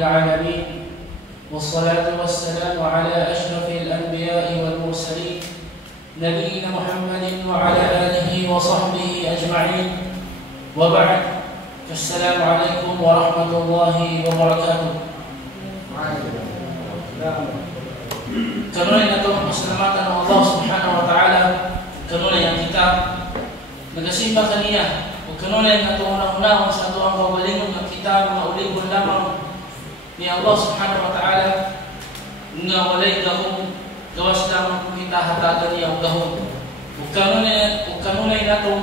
العالمين والصلاة والسلام على أشرف الأنبياء والمرسلين نبينا محمد وعلى آله وصحبه أجمعين وبعد السلام عليكم ورحمة الله وبركاته. Kanunay na ito ang pasalamatan ng Allah subhanahu wa ta'ala. Kanunay ang kita nagasimba kaniya. O kanunay na ito unang-unahon sa ito ang kawalingon ng kita mga ulingon lamang ni Allah subhanahu wa ta'ala nga walay gahong gawas lamang kita hatagan niya ang gahong. O kanunay na ito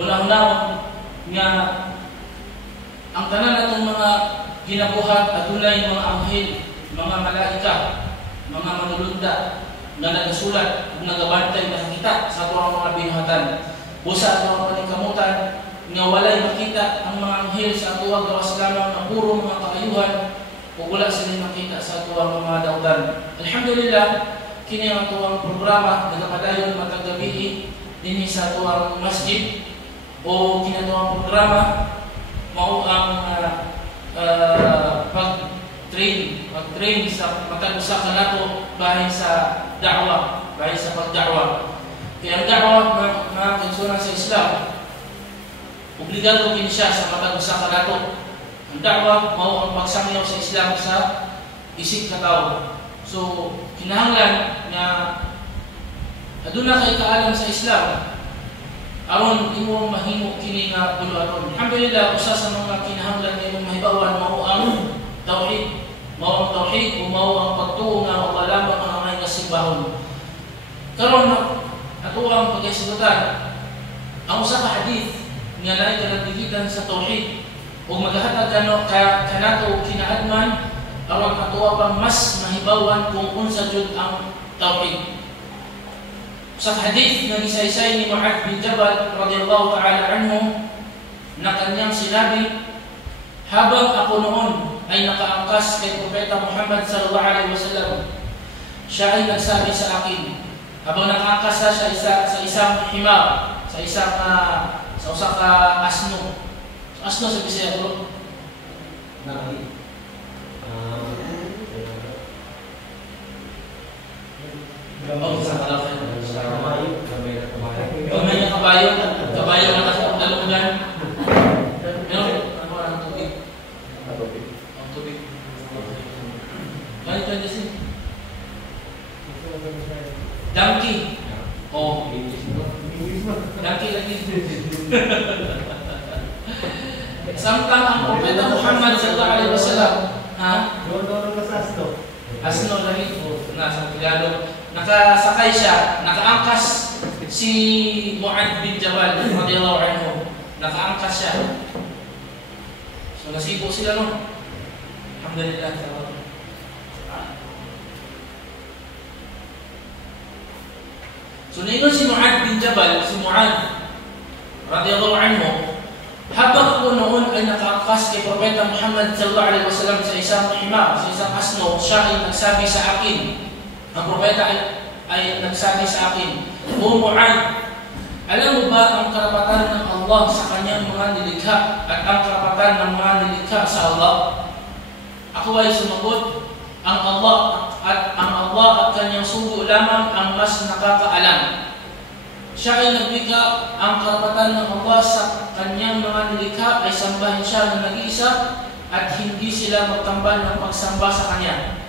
unang-unahon nga ang tanan na itong mga ginabuhat at tunay mga anghel, mga malaika, mga manulunda na nagasulat at nagabantay nakakita sa ato mga binuhatan. Busa ato ang panikamutan nga walay makita ang mga anghel sa ato ang gawas lamang na puro mga kakayuhan o wala sila makita sa ato ang mga dautan. Alhamdulillah, kini ang ato ang programa nagapadayon matag gabi din sa ato ang masjid o kini ato ang programa mao ang pag-train sa matag-usa ka nato bahin sa da'wa, bahin sa pagda'wa. Kaya ang da'wa mga kaigsunan sa Islam, obligado kini siya sa matag-usa ka nato. Ang da'wa mao ang pagsangyaw sa Islam sa isig ka tao. So kinahanglan na aduna kay kaalam sa Islam aron imong mahimo kini nga buluhaton. Alhamdulillah, usa sa mga kinahanglan nga imong mahibawan mao ang tauhid. Mao ang tauhid o mao ang pagtuo nga Allah lamang ang may kasimbahon. Karon ato ang pagkasibutan ang usa ka hadith nga naay kanagdikitan sa tauhid o maghatag kanato kinaadman aron ato pang mas mahibawan kung unsa jud ang tauhid. Sa hadith na gisaysay ni Mu'adh bin Jabal radhiyallahu ta'ala anhu na kanyang sinabi, habang ako noon ay nakaangkas kay Propeta Muhammad sallallahu alaihi wasallam, siya ay nagsabi sa akin, habang nakaangkas siya sa isang himar, sa usa ka asno. Asno sa Bisaya bro? Kamay na kabayo na dalugan. Meron ano ang tubig? Ang tubig. Ano ito sin? Donkey. Oh, donkey lagi. Samtang ang Propeta Muhammad sallallahu alaihi wasallam, asno lagi nasa Tagalog. Nakasakay siya, nakaangkas si Mu'adh bin Jabal radhiyallahu anhu. Nakaangkas siya. So nasibo sila no. Alhamdulillah. So ningon si Mu'adh bin Jabal, si Mu'adh radhiyallahu anhu, habang ako noon ay nakaangkas kay Propeta Muhammad sallallahu alaihi wasallam sa isang himar, sa isang asno, siya ay nagsabi sa akin. Ang propeta ay nagsabi sa akin, O Mu'adh, alam mo ba ang karapatan ng Allah sa kanyang mga nilikha at ang karapatan ng mga nilikha sa Allah? Ako ay sumagot, ang Allah at kanyang sugo lamang ang mas nakakaalam. Siya ay nagbigay ang karapatan ng Allah sa kanyang mga nilikha ay sambahin siya ng nag-iisa at hindi sila magtambal ng pagsamba sa kanya.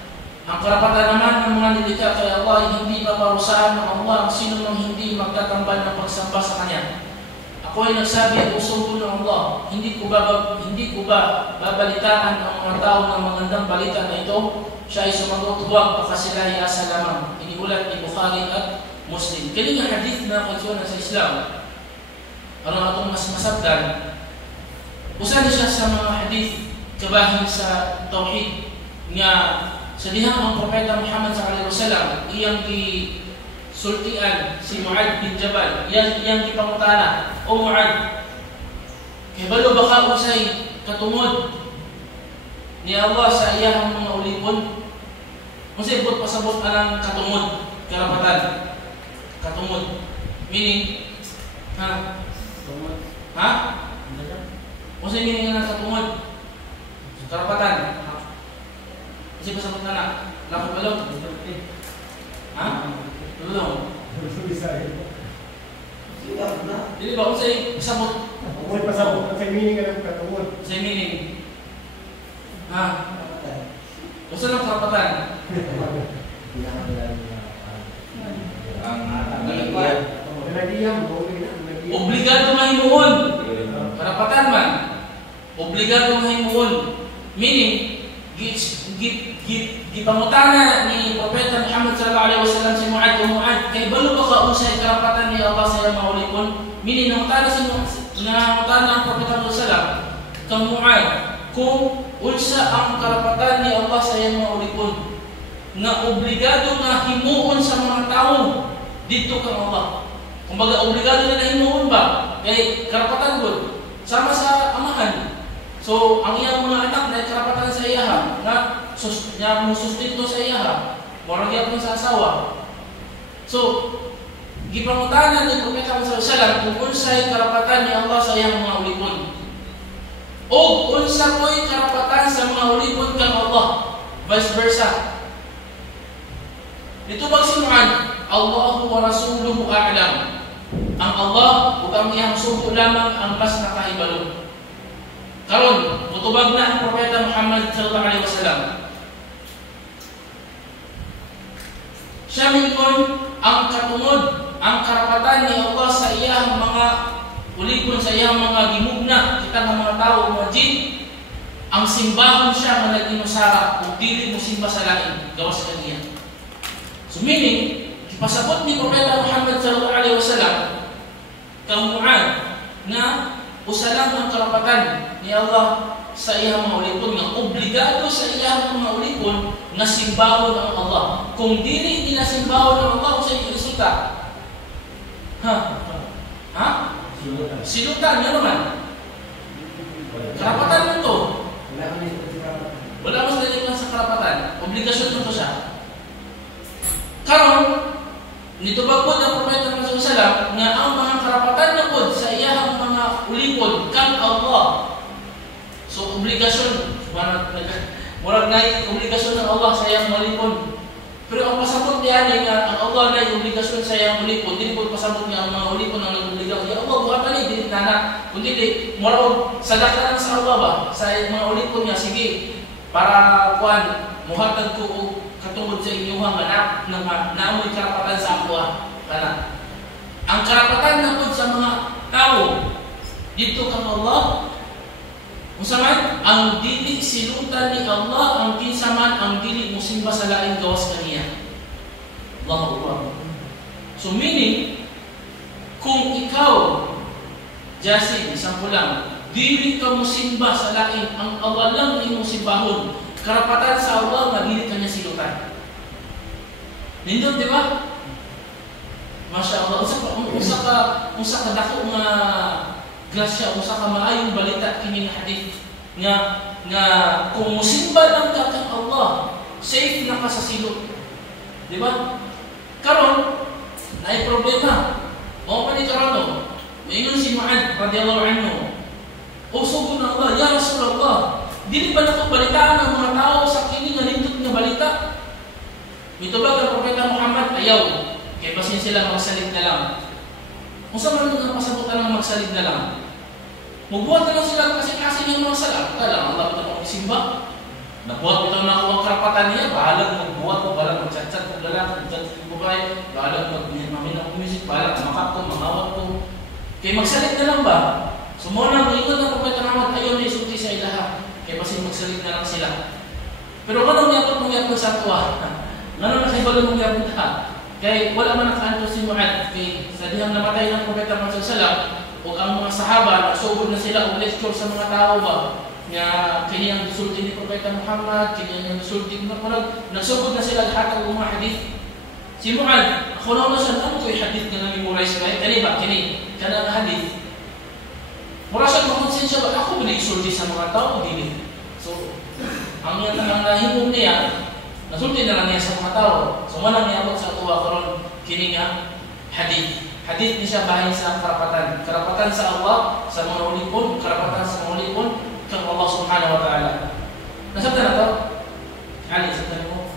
Ang karapatan naman ng mga nilikha kay Allah ay hindi paparusahan ng Allah ang sino mang hindi magtatambal ng pagsamba sa Kanya. Ako ay nagsabi, uso ko ng Allah, hindi ko ba babalitaan ang mga tao ng magandang balita na ito? Siya ay sumagot, huwag, baka sila ay asa lamang. Iniulat ni Bukhari at Muslim. Kaya nga hadith na kaigsunan sa Islam, ano atong mas masabdan, usa siya sa mga hadith kabahin sa tauhid nga sa dihang ang Propeta Muhammad sallallahu alaihi wasallam iyang gisultian si Mu'adh bin Jabal, iyang gipangutana, O Mu'adh, kay balo baka usay katungod ni Allah sa iyang mga ulipon? Unsay bot pasabot anang katungod, karapatan? Katungod meaning katungod unsay meaning ng katungod? Karapatan. Kasi pasabot na na. Lakot balong. Ha? Tulong. Dili ba kung sa'y pasabot? Kung pasabot, sa meaning ka ng katungod. Sa meaning. Ha? Gusto ng karapatan? Obligado mahimuon. Karapatan man. Obligado mahimuon. Meaning, gipangutana ni Propeta Muhammad sallallahu alaihi wasallam si Mu'adh o Mu'adh, kay balo ba ka usay karapatan ni Allah sa iyang maulikon? Meaning, nangutana ang Propeta Muhammad sallallahu alaihi wasallam kang Mu'adh, kung ulsa ang karapatan ni Allah sa iyang maulikon, nga obligado nga himuon sa mga tao dito kang Allah. Kumbaga, obligado na himuon ba? Kay karapatan ko, sama sa amahan. So, ang iyang mga anak na karapatan sa iyaha, nga sustinto sa iyaha, morang yapon sa asawa. So, gipangutanan ni Propeta Muhammad sallallahu alaihi wasallam kung unsay karapatan ni Allah sa iyang mga ulikon. O unsa ko'y karapatan sa mga ulikon kang Allah, vice versa. Dito bang sinuan, Allahu wa rasuluhu a'lam. Ang Allah ug ang iyang sugo lamang ang mas nakahibalo. Karon, mutubag na ang Propeta Muhammad sallallahu alaihi wasallam. Siya mingon ang katungod, ang karapatan ni Allah sa iyang mga ulikon, sa iyang mga gimugna, kita ng mga tao, mga jin, ang simbahon siya nga nag-inusara kung dili mo simba sa lain, gawas kaniya. So meaning, pasabot ni Propeta Muhammad sallallahu alaihi wasallam kang Mu'adh na usa lang ang karapatan ni Allah sa iyang mga ulikon, nga obligado sa iyang mga ulikon na simbahon ang Allah. Kung dili sinasimbahon ang Allah, sa iyong resulta. Ha? Silutan, yan naman. Karapatan mo ito. Wala mo sa lang sa karapatan. Obligasyon mo ito siya. Karon, nito ba po ng Propeta Muhammad sallallahu alaihi wasallam nga ang mga karapatan na po sa iyang mga ulipon kang Allah. So, obligasyon. Murag na obligasyon ng Allah sa iyang ulipon. Pero ang pasabot niya nga ang Allah na obligasyon sa iyang ulipon, hindi po pasabot niya ang mga ulipon ang nag-obligasyon. Ya Allah, buhatan niya, hindi nana. Kundi murag sadaka lang sa Allah ba? Sa mga ulipon niya, sige, para kuhan, muhatag ko katungod sa inyong anak na naamoy karapatan sa ako. Ang karapatan na po sa mga tao dito kang Allah, kung saan ang dili silutan ni Allah, ang kinsaman ang dili musimba sa lain gawas kaniya. Allahu Akbar. So meaning, kung ikaw, Jasin, isang kulang, dili ka musimba sa lain, ang Allah lang ni musimbahon, karapatan sa Allah nga dili kanya silutan. Nindot, di ba? Masya Allah. Usa ka dako nga grasya, usa ka maayong balita kini nga hadith nga kung musimba lang ka kang Allah, safe na ka sa silot. Di ba? Karon, naay problema. Mao pa ni karon. Maingon si Mu'adh radhiyallahu anhu. O sugo na Allah, ya Rasulullah, dili ba nako balitaan ang mga tao sa kini nga nindot nga balita? Mitubag ang Propeta Muhammad, ayaw. Kaya basin sila magsalig na lang. Kung saan man nga pasabutan ng magsalig na lang, magbuhat na lang sila kasi ng mga salat. Kala, ang dapat akong isimba. Nabuhat ito na ako ang karapatan niya. Bahalag magbuhat ko, bahalag mag-chat-chat ko lalaki, mag-chat ko bukay, bahalag mag-mamin ako music, bahalag makap ko, mangawat ko. Kaya magsalig na lang ba? Sumunang ingon ng Propeta Muhammad, ayaw na isulti sa ilaha. Kaya basin magsalig na lang sila. Pero anong yapot mong yapot sa tuwa? Anong nakibalo mong yapot ha? Kaya wala man nakaanto si Mu'adh, kaya sa dihang namatay ng Propeta Muhammad sallallahu alaihi wasallam, o ang mga sahaba, nagsugod na sila o lecture sa mga tao ba, nga kini ang sulti ni Propeta Muhammad, kini ang sulti ni Muhammad, nagsugod na sila lahat ng mga hadith. Si Mu'adh, ako na siya, ano ko yung hadith na memorize kayo? Kani ba? Kini, kana ang hadith. Mura siya makonsensya ba? Ako ba sulti sa mga tao? Dili. So, ang nahimong niya, nasulti na lang niya sa mga tao. So, manang niya sa tuwa karon kini nga hadith. Hadith ni siya bahin sa karapatan. Karapatan sa Allah, sa mga ulipon, karapatan sa mga ulipon, kang Allah subhanahu wa ta'ala. Nasabta na to? Ali, sa tanong mo.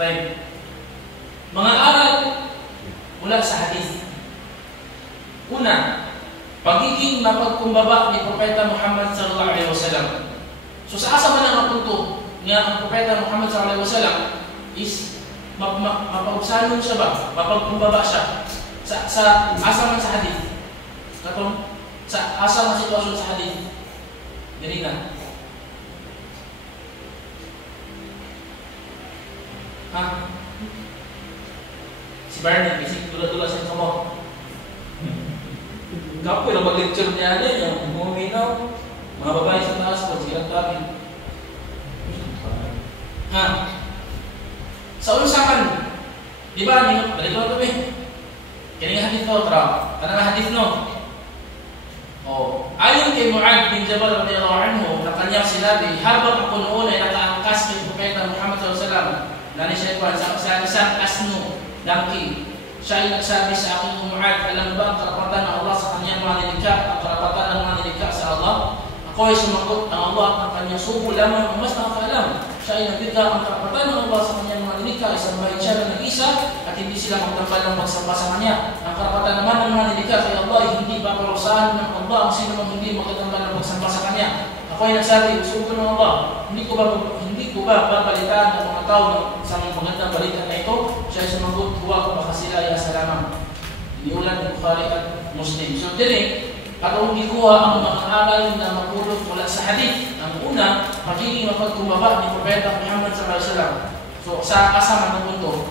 Tayo. Mga aral mula sa hadith. Una, pagiging mapagkumbaba ni Propeta Muhammad sallallahu alaihi wasallam. So sa asa man ang punto nga ang Propeta Muhammad sallallahu alaihi wasallam is mapagsalon siya ba? Mapagkumbaba siya. Sa asa man sa hadith. Katong sa asa man sitwasyon sa hadith. Ganina. Ha? Si Barney, kasi tula-tula sa kamo. Kapoy na mag-lecture niya din, yung muminaw, mga babae sa taas po, silang tabi. Ha? Sa unsakan, di ba, balik ko ito kaya nga hadith ko, kanang hadith no? Ayon kay Mu'adh bin Jabal radhiyallahu anhu, na kanyang sinabi, habang ako noon ay nakaangkas kay Propeta Muhammad sallallahu alaihi wasallam, nani siya ikuan sa isang asno, donkey. Siya ay nagsabi sa akin, Mu'adh, alam ba ang karapatan ng Allah sa kanyang mga nilikha, ang karapatan ng mga nilikha sa Allah? Ako ay sumagot, ang Allah at ang kanyang subo lamang ang mas nakakaalam. Siya ay nagbigay ang karapatan ng Allah sa kanyang mga nilikha, isang bahay siya na nag-isa, at hindi sila magtambal ng pagsamba sa kanya. Ang karapatan naman ng mga nilikha kay Allah ay hindi ba parusahan ng Allah ang sino mang hindi magtambal ng pagsamba sa kanya. Ako ay nagsabi, subo ng Allah, hindi ko ba babalitaan ng mga tao sa mga magandang balita na ito? Siya ay sumagot, huwag baka sila ay asa lamang. Iniulat ng Bukhari at Muslim. So, dili, atong gikuha ang mga aral na mapulot mula sa hadith. Ang una, magiging mapagkumbaba ni Propeta Muhammad sallallahu alaihi wasallam. So, sa kasama ng punto.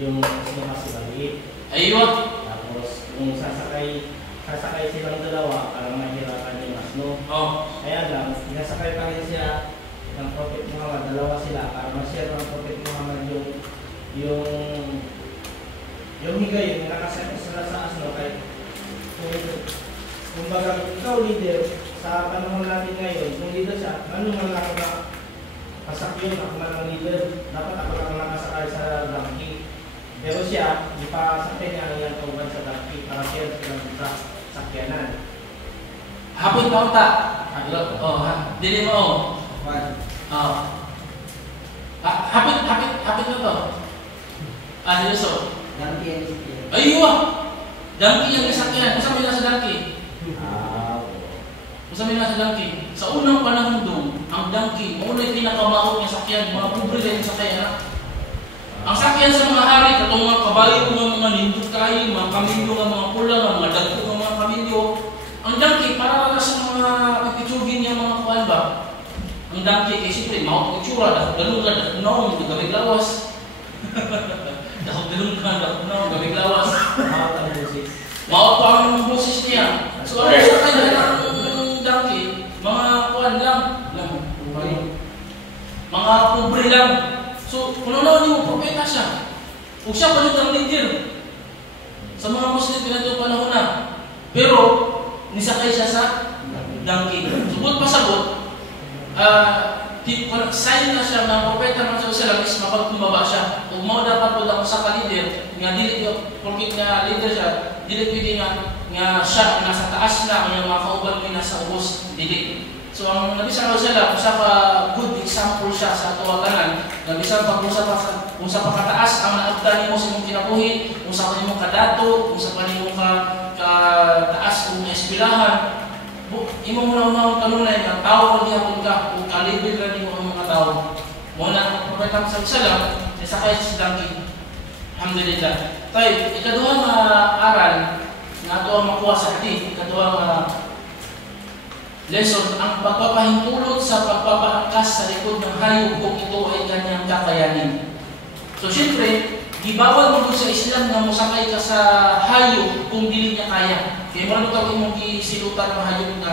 Yung kasi maliit. Ayun. Tapos, kung sasakay silang dalawa para mahirapan yung asno. Kaya lang, sinasakay pa rin siya ng Prophet Muhammad, dalawa sila para ma-share ng Prophet Muhammad yung higay, yung nakasakay sila sa asno. Kaya, kumbaga, ikaw leader, sa panahon natin ngayon, kung leader siya, ano man lang na pasakyon, ako man ang leader, dapat ako lang nakasakay sa donkey. Pero siya, ipasakay niya ang iyang kauban sa donkey para share silang sa sakyanan. Hapon taon ta. Dili mo. Hapit na to. Seryoso. Aywa. Donkey ang isakyan. Kasama na sa donkey. Kasama na sa donkey. Sa unang panahon doon, ang donkey, maunay pinakamahal niya sakyan, mga pobre din sa kaya. Ang sakyan sa mga hari, katong mga kabayo, mga nindot kayo, mga kamilyo, mga pula, mga dagko, mga kamilyo. Ang donkey, para na sa mga ipitsugin niya mga kuwan ba? Ang donkey, kaya siyempre, mahal itsura, dahil dalungan, dahil gamig lawas. Dahil gamig lawas. Mahal pa ang boses niya. So, ano sa kanya ng donkey? Mga kuwan lang. Mga pobre lang. So, kung ano yung propeta siya, kung siya pa yung leader sa mga Muslim pinatong panahon na. Pero, nisakay siya sa donkey. Subot pa sagot, sign na siya ng propeta ng Jerusalem is mapagkumbaba siya. Kung mo dapat po lang sa ka-leader, nga dili porque nga leader siya, dili pwede nga siya nasa taas na, ang mga kauban mo nasa ubos, dili. So ang Nabi sallallahu alaihi wasallam, usa pa good example siya sa tuwaganan, nga bisan pag usa pa kataas ang naabtan nimo sa imong kinabuhi, usa pa nimo kadato, usa pa nimo ka taas kung eskwelahan. Imo muna kanunay ang tao kung gihapon ka, kung kalibre ra nimo ang mga tao. Muna ang Propeta sallallahu alaihi wasallam, nisakay sa donkey. Alhamdulillah. Tayo, ikaduha nga aral na ato ang makuha sa hadith, ikaduha nga lesson, ang pagpapahintulot sa pagpapaangkas sa likod ng hayop kung ito ay kanyang kakayanin. So, siyempre, gibawal mo sa Islam na musakay ka sa hayop kung dili niya kaya. Kaya mo tawag mong isilutan ng hayop na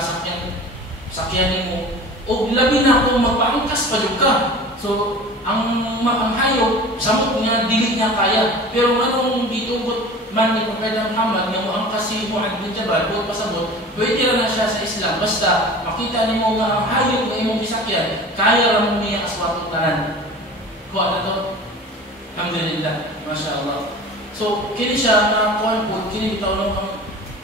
sakyanin mo. O labi na kung magpaangkas pa ka. So, ang hayop, samot niya, dili niya kaya. Pero anong gitugot man ni Propeta Muhammad nga moangkas si Mu'adh bin Jabal, buot pasabot, pwede na siya sa Islam. Basta, makita ni mo nga ang hayop na imong isakyan, kaya lang mo niya kaswatong tanan. Kuha na to. Alhamdulillah. Masya Allah. So, kini siya na kuhan po, kini bitaw ng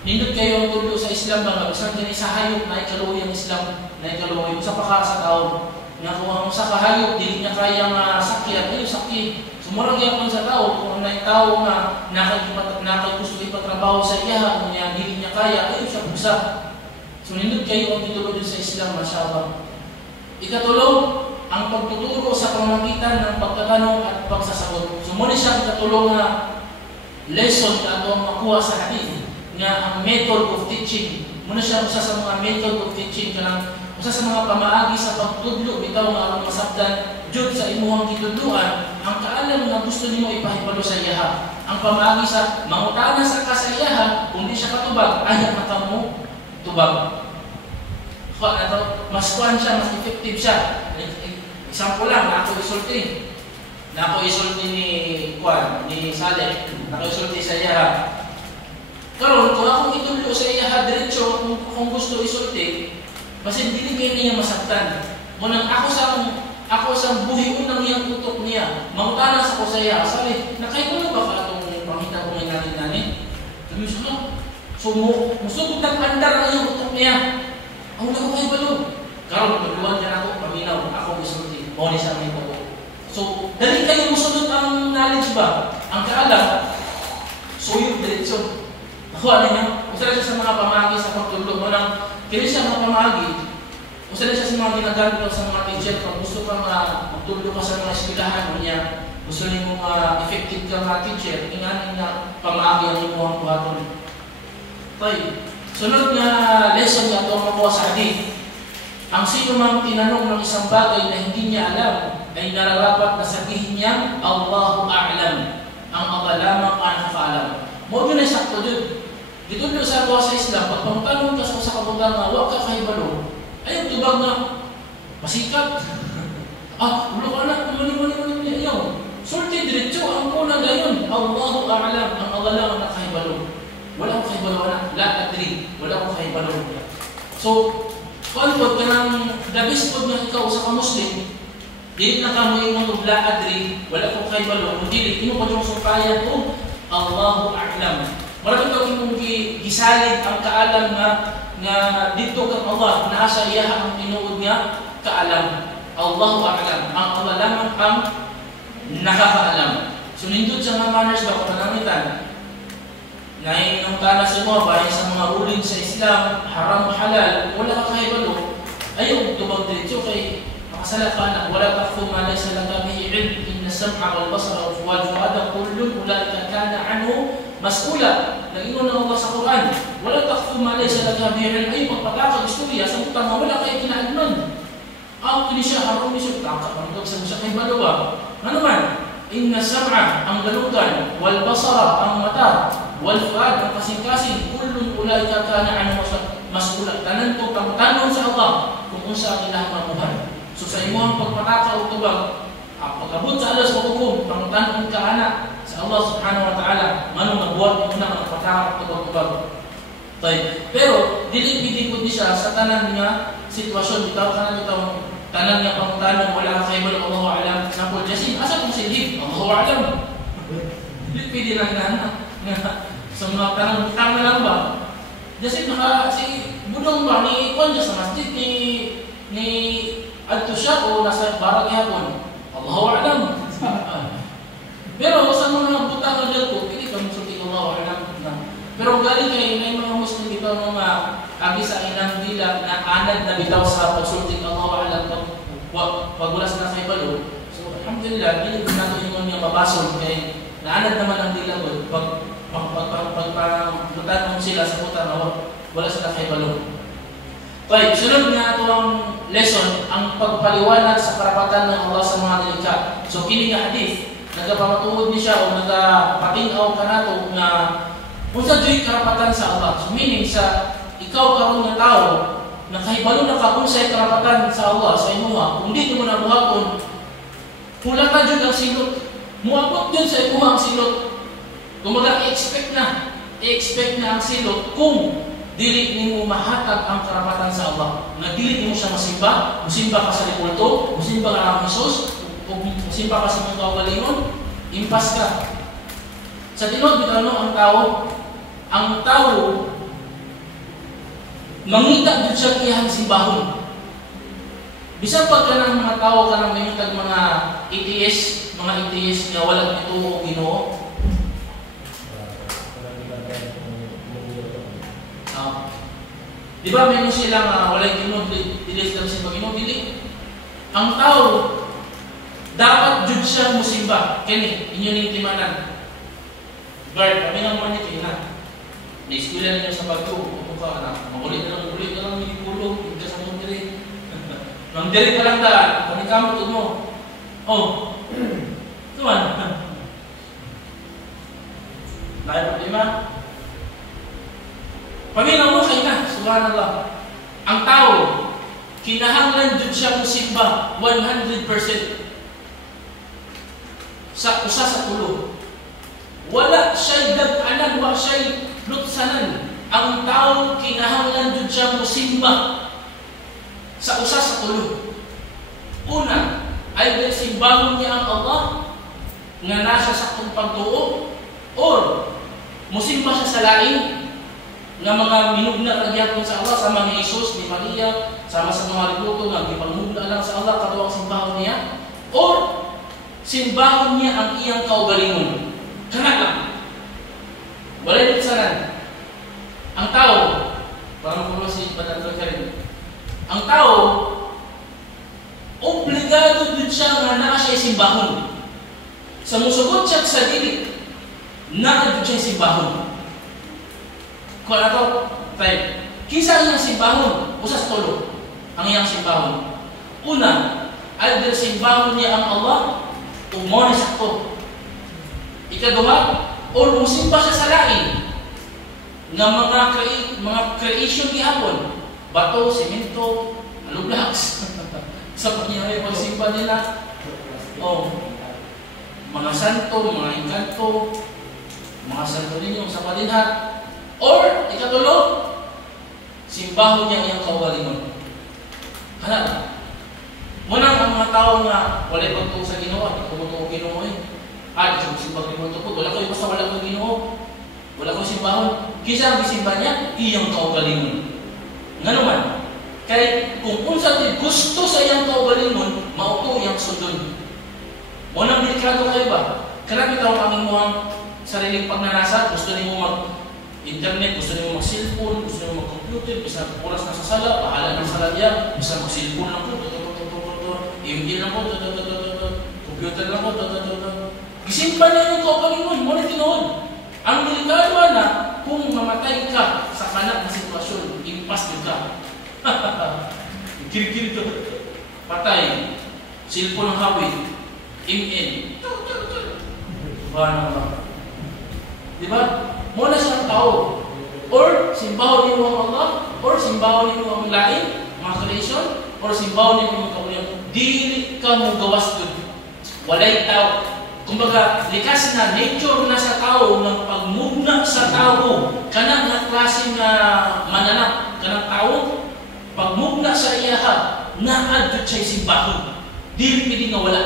Nindot kayo ang tulo sa Islam ba? Bisan din sa hayop na ikaluwi ang Islam, na ikaluwi. Sa paka sa tao, nga kung ang sa kahayop, dili niya kaya nga sakyan, ayo sakit. Sumurag yapon sa tao, kung may tao nga gusto ipatrabaho sa iya, kung niya dili niya kaya, ayo siya busa. So nindot kayo ang titulo din sa Islam, masyaallah. Ikatulong, ang pagtuturo sa pamamagitan ng pagtatanong at pagsasagot. So muna siya ikatulong na lesson na ito ang makuha sa hadith nga ang method of teaching. Muna siya usa sa mga method of teaching kanang usa sa mga pamaagi sa pagtudlo bitaw nga aron masabdan jud sa imuhang gitudluan ang kaalam nga gusto nimo ipahibalo sa iyaha. Ang pamaagi sa mangutana sa kasayahan kung di siya katubag ayaw mata mo tubag. Mas kuan siya, mas effective siya. Example lang, na ako isulti ni Kuan, ni Saleh, na ako isulti sa iyaha. Karon kung ako itudlo sa iyaha diretso kung gusto isulti, basin dili kay niya masaktan. Munang ako sa buhi unang iyang utok niya, mangutana sa ko sa iyaha, Saleh, nakaibulo ba ka atong pangita ko ngay natin? Sabi siya, so musugod ng andar ang iyang utok niya. Ang wala ko kayo balo. Karon pagluwan niya ako, paminaw, ako isulti. O ni sa amin ko. So, dali kayo musunod ang knowledge ba? Ang kaalam, suyog diretsyo. Ako niya, usala siya sa mga pamagi sa pagtulog. Manang, kaya siya mga pamagi, usala siya sa mga ginagamit sa mga teacher. Kung gusto ka magtulog ka sa mga eskwelahan niya, gusto niyo effective ka mga teacher, inganin na pamagi ang imo ang buhaton. Okay. Sunod na lesson na ito makuha sa hadith. Ang sino mang tinanong ng isang bagay na hindi niya alam ay nararapat na sabihin niya, Allahu A'lam. Ang Allah lamang ang nakakaalam. Mo yun ay sakto dun. Dito nyo sa kuha sa Islam, pag pangtanong ka sa kabutang nga, huwag ka kahibalo. Ayun, tubag na, pasikat. Ulo ka na, mani, ayaw. Sulti diretso, ang kuna gayon. Allahu A'lam. Ang Allah lang ang nakahibalo. Wala akong kahibalo na, la adri. Wala akong kahibalo. So, konpod ka ng labis pod nga ikaw sa ka-Muslim, dili na ka mo yung la adri, wala akong kahibalo, kung dili, ino ko yung sumpayan ko, Allahu A'lam. Marami ito yung gisalid ang kaalam nga dito kang Allah, naasa iya ang tinuod nga kaalam. Allahu A'lam. Ang Allah lamang ang nakakaalam. So, nindot sa mga manners ba kung panangitan, naiinom ka na sa mga bahay sa mga ruling sa Islam, haram, halal, wala ka kahibalo, ayaw tubag diretsyo kay makasala ka na, wala takfu ma laysa laka bihi ilm, inna sam'a wal basara wal fuada kullun ulaika kana anhu mas'ula. Nag-ingon na Allah sa Quran, wala takfu ma laysa laka bihi ilm, ay pagpatakag istorya sa utang wala kay kinaagman. Ang kini siya haram ni siya takak pantog sa siya kahibalo ba? Ano man? Inna sam'a ang galugan, wal basara ang mata, wal fuad ang kasing-kasing, kullun ulaika kana anhu mas'ula. Tanan to pangtanong sa Allah kung unsa ang ilang mabuhat. So sa imo ang pagpataka o tubag, pagabot sa alas paghukom, pangtanong ka ana sa Allah subhanahu wa ta'ala, manong magbuhat mo na ang pagpataka o tubag. Pero dili pud ni siya sa tanan nga sitwasyon, bitaw ka na bitaw tanan nga pangtanong wala ka kahibalo, Allahu A'lam. Example, Jasim, asa kung silib? Allahu A'lam. Dili pwede lang na sa mga tanong tama lang ba? Jasim, si Budong ba ni Kwan sa masjid ni adto siya o nasa barang hapon? Allahu A'lam. Pero sa mga butang na dito, pili ka musulti Allahu A'lam. Pero galing kay may mga Muslim bitaw mga abi sa ilang dila na anad na bitaw sa pagsulti Allahu A'lam pag wala sila kay balo. So alhamdulillah, dili ko nato ingon niya mabasol kay naanad naman ang dila ko pagtanong sila sa putang wala sila kay balo. Okay, sunod nga ito ang lesson, ang pagpaliwanag sa karapatan ng Allah sa mga delikad. So kini nga hadith, nagapamatuod ni siya o nagapatinaw ka nato na kung sa diya'y karapatan sa Allah. So meaning sa ikaw karon nga tao, nakahibalo na ka kung sa'y karapatan sa Allah, sa imuha, kung di mo na buhaton, hula ka dyan ang silot. Muabot dyan sa imuha ang silot. Kung mag-i-expect na ang silot kung dili nimo mahatag ang karapatan sa Allah. Na dili nimo siya masimba, musimba ka sa likulto, musimba ka ng Jesus, musimba ka sa mga kaugalingon, impas ka. Sa tinod bitaw ang tao mangita jud siya iyang simbahon. Bisan pag kanang mga tao kanang mahitag mga atheist, nga wala gituo Ginoo. Di ba meron silang walay Ginoo, dili sila simba Ginoo, dili. Ang tao dapat jud siya musimba. Kani inyo ning timanan. Guard, kami nang manit na. Ni-eskwela ninyo sa pagto, kung ka na, magulit na lang, hindi pulong, hindi sa mong diri. Nang diri ka lang daan, kami kamot mo. Oh, tuman. Naay problema? Paminaw mo kayo na, subhanallah. Ang tao, kinahanglan jud siya musimba 100% sa usa sa tulo. Wala siya'y dag-anan, wala siya'y lutsanan. Ang tao, kinahanglan jud siya musimba sa usa sa tulo. Una, ay simbahon niya ang Allah nga nasa saktong pagtuo, or musimba siya sa lain nga mga minugna kagyapon sa Allah, sa mga Jesus ni Maria, sama sa mga ributo nga gipangmugna lang sa Allah katuwang simbahon niya, or simbahon niya ang iyang kaugalingon. Kana lang. Walay lutsanan. Ang tao, parang pulo si Patatol ka rin, ang tao, obligado din siya nga naa siya simbahon. Sa musugot siya sa dili, naa din siya simbahon. Kung ano to, tayo, kisa ang iyang simbahon, usas tolo, ang iyang simbahon. Una, ay din simbahon niya ang Allah, umone sakto. Ikaduha, or musimba siya sa lain nga mga creation gihapon, bato, semento, blocks. Sa pangyayari pagsimba nila, mga santo, mga engkanto, mga santo ninyo sa padinhat, or ikatulo, simbahon niya iyang kawalingon. Kana, munang ang mga tao nga walay pagtuo sa Ginoo, at kumutuo Ginoo gusto simbang Ginoo to po. Wala ko basta wala ko Ginoo. Wala ko simbahon. Kisa ang gisimba niya, iyang kaugalingon. Nga naman, kay kung unsa ti gusto sa iyang kaugalingon, mauto iyang sundon. Unang delikado kayo ba? Kana bitaw ang imong sariling pagnanasa, gusto nimo mag-internet, gusto nimo mag-cellphone, gusto nimo mag-computer, bisa oras na sa sala, bahala ng sala niya, bisa mag-cellphone lang po, email lang po, computer lang po, gisimba niya yung kaugalingon, mo na tinuod. Ang delikado na, kung mamatay ka sa kanak na sitwasyon, impas din ka. Kiri-kiri ka. Patay. Cellphone ng hawid. Email. Diba? Muna siyang tao. Or simbahon niyo ang Allah, or simbahon niyo ang lain, mga creation, or simbahon niyo ang kaulian. Dili ka mo gawas doon. Walay tao. Kumbaga, likas na nature na sa tao ng pagmugna sa tao, kanang na klase na mananap, kanang tao, pagmugna sa iyaha, naadjud siya'y simbahon. Dili pwede nga wala.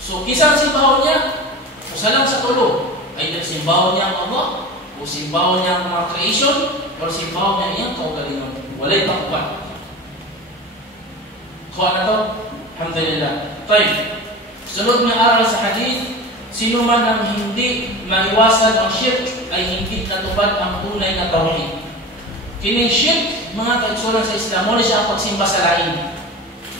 So, kisang simbahon niya, usa lang sa tulo, ay simbahon niya ang Allah, o simbahon niya ang mga creation, o simbahon niya iyang kaugalingon. Walay pakupan. Kuha na to? Alhamdulillah. Tayo. Sunod na aral sa hadith, sino man ang hindi maiwasan ang shirk ay hindi natupad ang tunay na tawhid. Kining shirk, mga kaigsunan sa Islam, muna siya ang pagsimba sa lain.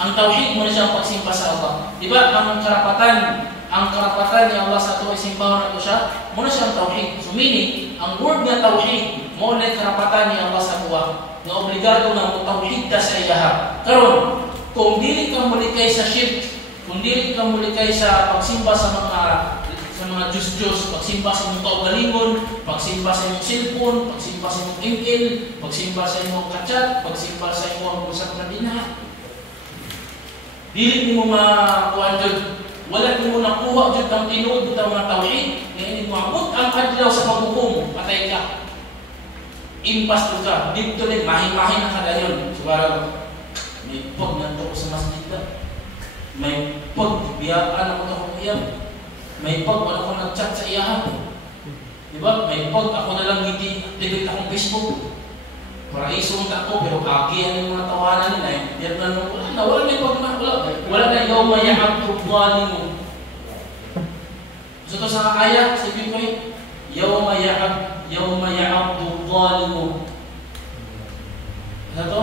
Ang tawhid, muna siya ang pagsimba sa Allah. Diba, ang karapatan ni Allah sa ito ay simbahan na ito siya, muna siya ang tawhid. So meaning, ang word na tawhid, muna yung karapatan ni Allah sa tuwa, na obligado na tawhid ka sa iyaha. Karon, kung dili ka mulikay sa shirk, kung dili ka mulikay sa pagsimba sa mga Diyos-Diyos, pagsimba sa imong kaugalingon, pagsimba sa imong cellphone, pagsimba sa imong email, pagsimba sa imong kachat, pagsimba sa imong usap na dinha. Dili nimo makuha jud, wala nimo nakuha jud ang tinuod bitaw nga tawhid, nga mo abot ang adlaw sa paghukom, patay ka. Impas ka, dito din mahi-mahi na kadayon. Subara may pag nanto ko sa masjid ka. May pagbiyaan ako na kumiyam. May pag wala ko nag-chat sa iyahan. Diba? May pag ako na lang hindi activate akong Facebook. paraisong tako, pero kagi ang mga tawanan nila eh. Pero wala na yung wala na yawma ya'abdu dhalimu. So ito sa ayat, sabihin ko eh, yawma ya'abdu dhalimu. Ano to?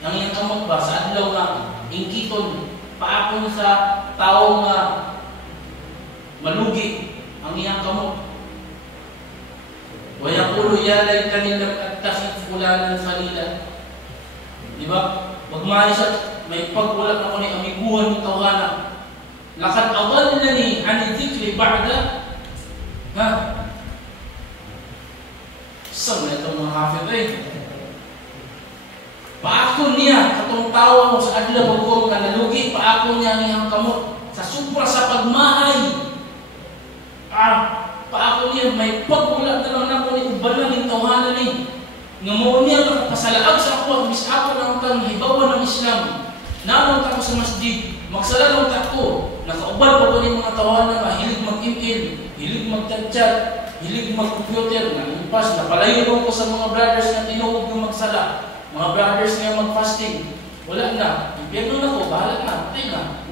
Ang iyang kamot ba, sa adlaw na ingkiton, paapon sa taong malugi ang iyang kamot. وَيَقُولُ يَا لَيْتَنِي لَمْ أَتَّخِذْ فُلَانًا خَلِيلًا. Diba? Magmahal siya, may pagulak ako ni amiguhan ng tawhana. لَقَدْ أَضَلَّنِي عَنِ الذِّكْرِ بَعْدَ Saan na itong mga hafid eh? Paakon niya, katong tawa mo sa adla bagong na nalugi, paakon niya ang iyang kamot. Sa supra sa pagmahay. Paakon niya, may pagulak na lang na ko ni ubanan ng tawhana ni. Nga mo niya nakapasalaag sa ako, mis ako ng tang hibawan ng Islam. Namang ako sa masjid, magsalalong ako. Nakauban pa ko ng mga tawhana nga, hilig mag-email, hilig mag-chat, hilig mag-computer, na-impas, napalayo ko sa mga brothers na tinuog yung magsala. Mga brothers nga mag-fasting. Wala na. Impyerno na ko, bahala na, patay na.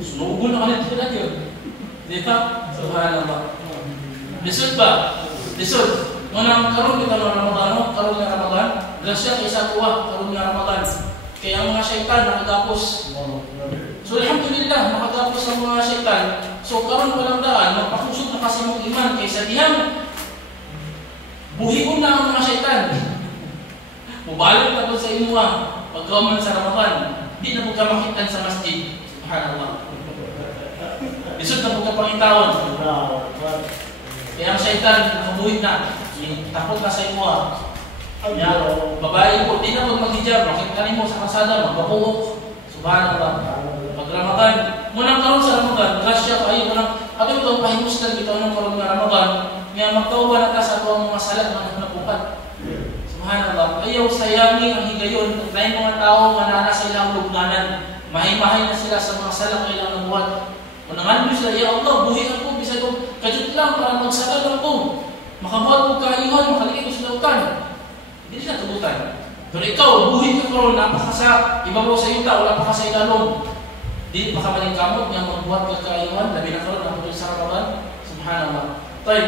Sunugon na kalit ko na yun. Di ba? Subhanallah. Lisod ba? Lisod. Ngunang karoon kita ng Ramadan, karoon ng Ramadan, grasya kay sa tuwa, karoon ng Ramadan. Kaya ang mga syaitan nakagapos. So alhamdulillah, nakagapos ang mga syaitan. So karoon pa lang daan, magpakusog na kasi mong iman kaysa dihang buhion na ang mga syaitan. Mubalik na po sa imuha, pagkaman sa Ramadan, di na po ka makitan sa masjid. Subhanallah. Lisod na po ka pangitawan. Kaya ang syaitan, nakabuhit na. Takot na sa imuha. Babae po, di na po mag-hijab. Makita mo sa kasada, magpapuhok. Subhanallah. Pag Ramadan, munang karoon sa Ramadan, grasya kayo, munang, ato ito, pahimustan ito ng karoon ng Ramadan, nga magtawa na ta sa ito mga salat na napukat. Subhanallah. Ayaw sayangi ang higayon. May mga tao nga nana sa ilang lugnanan. Mahay-mahay na sila sa mga salat na ilang nabuhat. Kung nangalim sila, ya Allah, buhi ako, bisa ito, kajut lang para magsagal lang ito. Makabuhat ko kaiwan, makaligay ko sa lautan. Hindi sila tubutan. Pero ikaw, buhi ka karoon, napakasa, ibabaw sa yuta, wala pa ka sa ilalong. Di pa ka maling kamot, nga magbuhat ka kaiwan, labi na karoon, napatuloy sa Ramadan. Subhanallah. Tayo.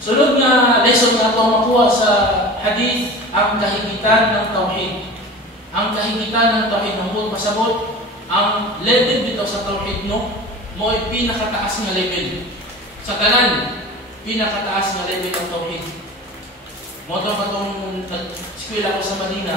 Sunod nga lesson na ito makuha sa hadith, ang kahigitan ng tawhid. Ang kahigitan ng tawhid, ang buong pasabot, ang level dito sa tawhid, no? Mo ay pinakataas na level. Sa kanan, pinakataas na level ng tawhid. Mo ito katong eskwela ko sa Madina,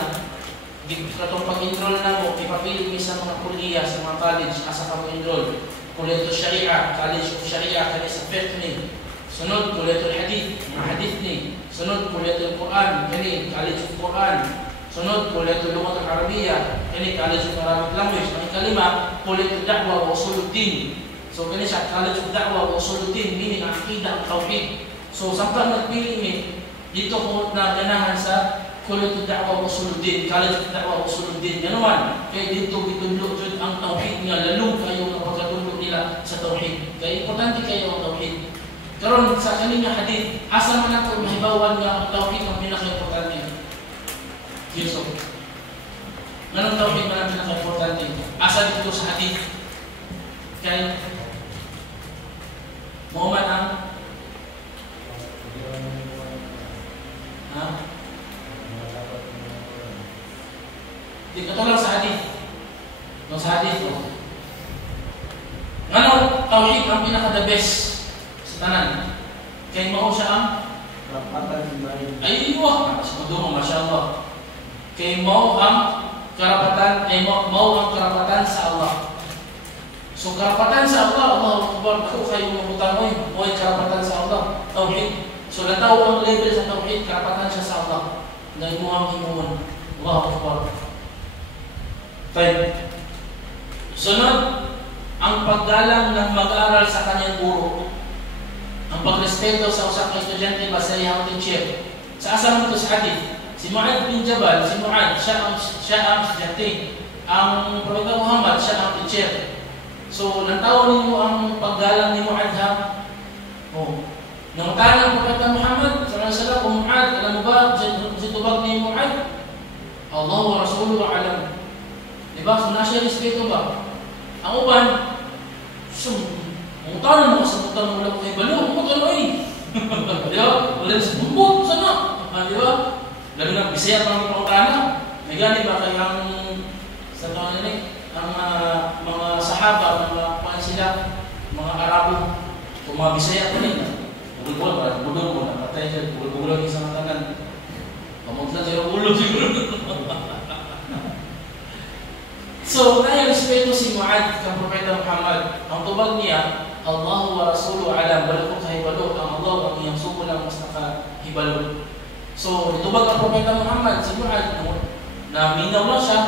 katong pag-enroll na mo, ipapilit mo sa mga kuliya, sa mga college, asa ka mo-enroll. Kuleto Sharia, College of Sharia, kani sa fiqh ni. Sunod, kuleto hadith, mga hadith ni. Sunod, kuleto Quran, kani, College of Quran. Sunod, kuleto Lugat al-Arabiya, kani, College of Arabic Language. Ang ikalima, kuleto Da'wa wa Usuluddin. So, kani siya, College of Da'wa wa Usuluddin, meaning ang akidah, ang tawhid. So, sampai nagpili ni, dito ko na ganahan sa kuleto Da'wa wa Usuluddin, College of Da'wa wa Usuluddin. Yan naman, kaya dito bitundok ang tawhid nga, lalong kayo ang pagkatundok nila sa tawhid. Kaya importante kayo ang tawhid. Karon sa kanina hadith, asa man ako mahibawan nga ang tawhid ang pinaka-importante. Yeso. Ganong tawhid man ang pinaka-importante. Asa dito sa hadith. Kaya mo man ang di katulad sa hadith. No sa hadith ko. Ganong tawhid ang pinaka-the best tanan. Kaya mao siya ang Karapatan bayan. ay iwa. Madungo, masyaallah. Kaya mao ang karapatan, ay mao ang karapatan sa Allah. So karapatan sa Allah, Allahu Akbar, ako kayo mabutan mo, mo'y karapatan sa Allah. Tauhid. So lataw ang level sa tauhid, karapatan siya sa Allah. Dahil mo ang himuon. Allahu Akbar. Tayo. Sunod, ang paggalang ng mag-aral sa kanyang guro. Ang pagrespeto sa usang estudyante basta iyang teacher. Sa asa mo ito sa hadith, si Mu'adh bin Jabal, si Mu'adh, siya ang estudyante. Ang Propeta Muhammad, siya ang teacher. So, nantaw ninyo ang paggalang ni Mu'adh ha? Oh. Nung tanong Propeta Muhammad sallallahu alaihi wasallam, "O Mu'adh, alam mo ba si tubag ni Mu'adh? Allah wa Rasuluhu alam." Diba? So nasa respeto ba? Ang uban, ang tanong mo sa putang mula ko kay Balo, ang putang mo eh. Diba? Wala sa bumbot, sana. Diba? Lalo na, Bisaya pang pangkana. May gani ba kayang sa taon nila, ang mga sahaba, mga kuhaan sila, mga Arabo, kung mga Bisaya pa rin, bugol-bugol, budol mo, napatay dyan, bugol-bugol ang isang tanan. Pamagla dyan ang ulo siguro. So, respeto si Mu'adh kang Propeta Muhammad. Ang tubag niya, Allahu wa Rasuluhu alam, balo ko kahibalo, ang Allah ang iyang suko lang mas nakahibalo. So, itubag ang Propeta Muhammad, si Mu'adh, na minaw lang siya,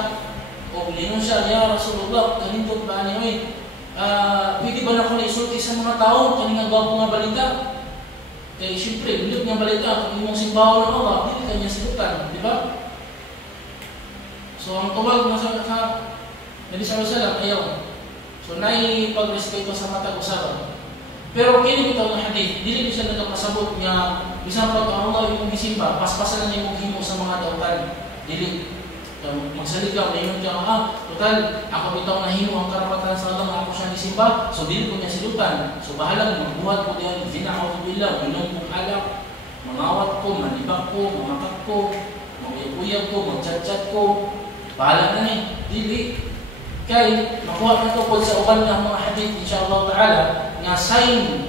o linong siya, "Ya Rasulullah, kanindot ba niyo pwede ba na ako naisulti sa mga tao, kaninga gwapo nga balita?" Kaya siyempre, bilog nga balita, kung imong simbaho ng Allah, hindi kanya silutan, di ba? So, ang tubag na sa Nabi sallallahu alaihi wasallam ayaw. So, pagrespeto sa matag usaban. Pero kini bitaw nga hadith, dili siya nagpasabot nga bisan pag Allah yung gisimba, paspasan na nimo himo sa mga dautan. Dili magsalig ka, mayon ka, total, ako bitaw na himo ang karapatan sa Allah nga ako siya gisimba, so dili ko niya silutan. So, bahala mo, magbuhat ko diyan, zina'udhu billah, minom kong alak, mangawat ko, manibak ko, mamakak ko, mag-uyag ko, mag-chat-chat ko, bahala na ni, dili. Kay makuha na ito po sa uban ng mga hadith insyaAllah ta'ala nga sign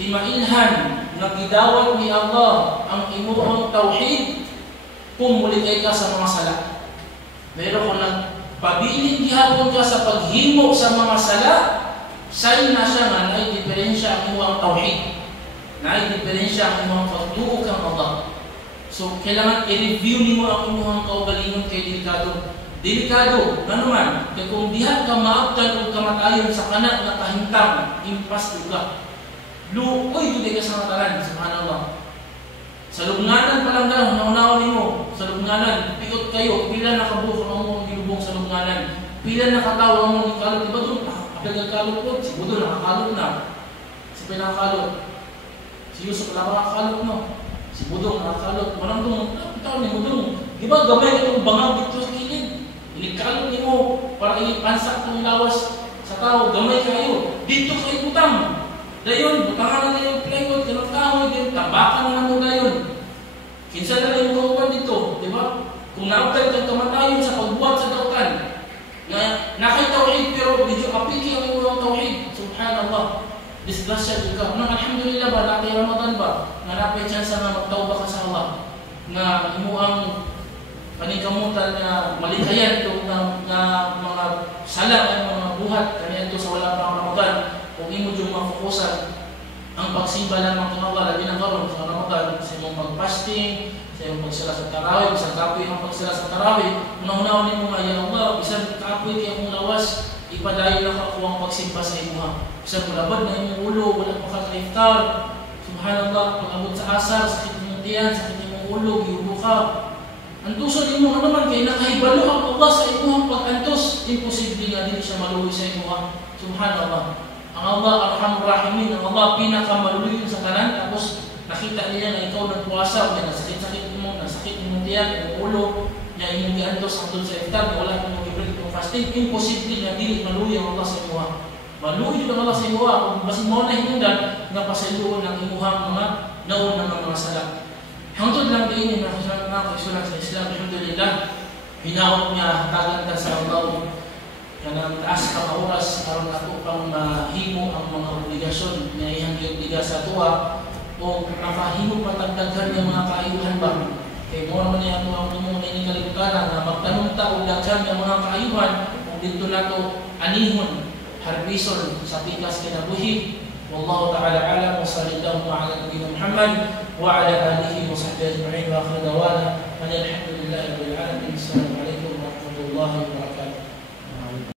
timailhan na gidawat ni Allah ang imuhang tawhid kung mulikay ka sa mga sala. Pero kung nagpabiling gihapon ka sa paghimo sa mga sala, sign na siya nga na diferensya ang imuhang tawhid, na diferensya ang imuhang pagtuo kang Allah. So kailangan i-review nimo ang imuhang kaugalingon kay delikado, naman, kaya kung diha ka maabtan o kamatayon sa kanak na kahintang, impas ka. Luoy, tuloy ka sa matalan, subhanallah. Sa lubnganan pa lang daw, naunawan mo, sa lubnganan, piot kayo, pila nakabuo ang mong gilubong sa lubnganan, pila nakatawa ang mong ikalot, diba doon? Kapag kalot po, si Budo nakakalot na. Si pinakakalot. Si Yusuf nakakalot no. Si Budo nakakalot. Walang doon, ikaw ni Budo. Diba gabay itong bangaw dito sa kilid? Ilikalot ni mo para ipansak ng lawas sa tao, gamay kayo. Dito kayo butang. Dayon, butangan na yung plywood, kanong kahoy din, tambakan na mo dayon. Kinsa na lang yung kauban dito, di ba? Kung naabtay kang kamatayon sa pagbuhat sa dautan, nakay tawhid pero medyo apiki ang iyong tawhid. Subhanallah. Disgrasya juga. Nang alhamdulillah ba, napay Ramadan ba? Nga napay tsansa na magtawba ka sa Allah. Nga imuang panikamutan na malikayan ito na mga sala at mga buhat kanya ito sa wala pang Ramadan. Kung imo yung mafokusan ang pagsimba lamang kung Allah labi ng karon sa Ramadan, sa imong pag-fasting, sa imong pagsala sa tarawih, sa kapoy ang pagsala sa tarawih, unang-unaw ni mo nga, ya Allah, bisan kapoy kaya mong lawas, ipadayon na ka ang pagsimba sa imo. Bisan mulabad na imong ulo, wala pa ka-iftar, subhanallah, pag-abot sa asar, sakit mong tiyan, sakit mong ulo, giubo ka. Antuson imo ano man kay nakahibalo ang Allah sa imong pag-antos, imposible nga dili siya maluwi sa imo. Subhanallah. Ang Allah Arhamur Rahimin, ang Allah pinakamaluluyo sa kanan, tapos nakita niya na ikaw nagpuasa, o nasakit-sakit mo, nasakit mo tiyan, o ulo, niya imong giantos ang doon sa iftar, wala mong i-break ng fasting, imposible na dili maluwi ang Allah sa imo. Maluwi ang Allah sa imo, kung basin mo na hinundan, nga pasaluon ng imuhang mga naon ng mga sala. Hangtod lang din yung mga kaisulat sa Islam, alhamdulillah, hinawag niya, hatagan ka sa Allah, kanang taas ka oras aron ako pang mahimo ang mga obligasyon na iyang giubliga sa tuwa o makahimo patagdagan ng mga kaayuhan ba. Kay mo naman niya ang imong kalibutan na magtanong ta og daghan ng mga kaayuhan kung dito nato anihon harbison sa tikas kinabuhi. Wallahu ta'ala alam wa sallallahu ala nabiyyina Muhammad wa ala alihi wa sahbihi ajma'in wa akhir dawana alhamdulillahi rabbil alamin. Assalamu alaikum warahmatullahi wabarakatuh.